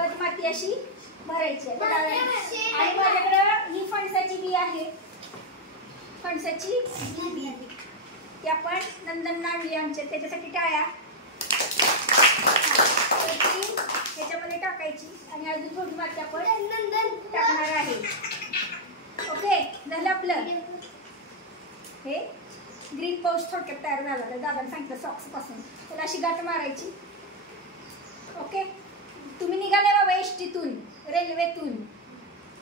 खत माती अशी भरायची आहे. आणि माझ्याकडे ही फणसाची बी आहे. फणसाची बी ती आपण नंदन आणली आमच्या, त्याच्यासाठी टाळ्या ह्याच्यामध्ये टाकायची आणि अजून थोडी माती आपण टाकणार आहे. ओके, झालं आपलं हे ग्रीन पाऊस थोडक्यात तयार झाला. तर दादाने सांगितलं सॉक्स पासून त्याला अशी गाठ मारायची. ओके, तुम्ही निघाले बाबा एसटीतून रेल्वेतून,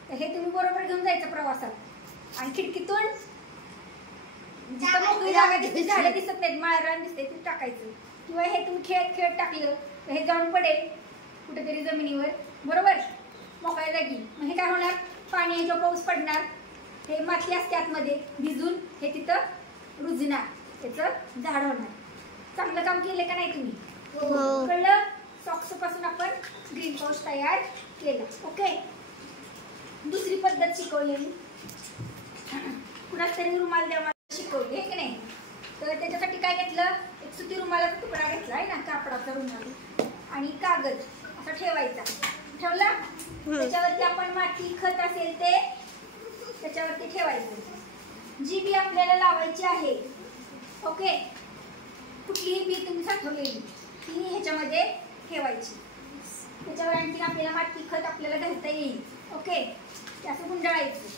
तर हे तुम्ही बरोबर घेऊन जायचं प्रवासात. आणि खिडकीतून जिथं मोकळी जागा दिसते, झाडं दिसत नाहीत, माळरान दिसते, ते टाकायचं. किंवा हे तुम्ही खेळत टाकलं तर हे जाऊन पडेल कुठेतरी जमिनीवर, बरोबर, मोकळ्या जागी. मग हे काय होणार, पाणी ह्याच्यावर पाऊस पडणार, हे माती असते आतमध्ये भिजून हे तिथं रुजणार, त्याचं झाड होणार. चांगलं काम केलं का नाही तुम्ही? कळलं? सॉक्स पासून आपण ग्रीन पाऊस तयार केला. ओके, दुसरी पद्धत शिकवलेली, कुणाच तरी रुमाल द्यावा शिकवली आहे की नाही. तर त्याच्यासाठी काय घेतलं, एक सुती रुमालाचा तुकडा घेतला आहे ना, कापडाचा रुमाल, आणि कागद असा ठेवायचा. ठेवला, त्याच्यावरती आपण माती खत असेल ते त्याच्यावरती ठेवायचं. जी बी आपल्याला लावायची आहे, ओके, कुठलीही बी तुम्ही साठवलेली ती ह्याच्यामध्ये ठेवायची. त्याच्यावर आणखी आपल्याला माती खत आपल्याला घालता येईल. ओके, ते असं गुंडाळायचं.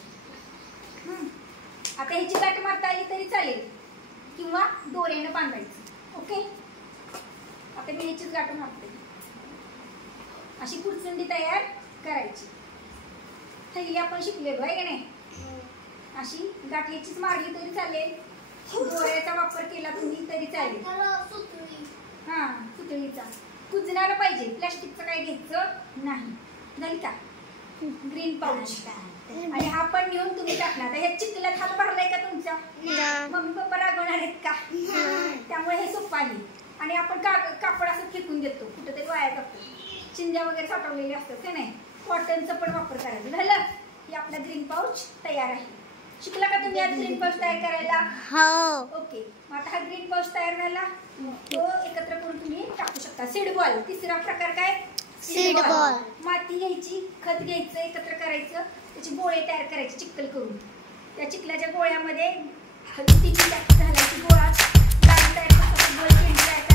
आता ह्याची गाठ मारता आली तरी चालेल किंवा दोऱ्यानं बांधायचं. ओके, आता मी ह्याचीच गाठ मारते. अशी पुरचुंडी तयार करायची. थैली आपण शिकलेलो आहे का नाही, अशी गाठ ह्याचीच मारली तरी चालेल, दोऱ्याचा वापर केला तुम्ही तरी चालेल. हा, सुतळीचा कुजणारा पाहिजे, प्लास्टिकचं काय घ्यायचं नाही. झाली का ग्रीन पाऊच? आणि हा पण नेऊन तुम्ही टाकणार. हे चिखलात हात भरलाय का तुमचा? मम्मी पप्पा रागवणार आहेत का? त्यामुळे हे सोपं आहे. आणि आपण कापड असं फेकून देतो, कुठेतरी वाया जातो, चिंध्या वगैरे साठवलेले असतात ते नाही, कॉटनचा पण वापर करायचा. झालं, हे आपला ग्रीन पाऊच तयार आहे. शिकला का तुम्ही आज ग्रीन पाऊच तयार करायला? हो. ओके, मग आता हा ग्रीन पाऊच तयार झाला, तो एकत्र करून तुम्ही टाकू शकता. सीड बॉल, तिसरा प्रकार काय? Seed ball. माती घ्यायची, खत घ्यायचं, एकत्र करायचं, त्याचे गोळे तयार करायचे चिखल करून. त्या चिखलाच्या गोळ्यामध्ये घालायची, गोळा तयार करायचा,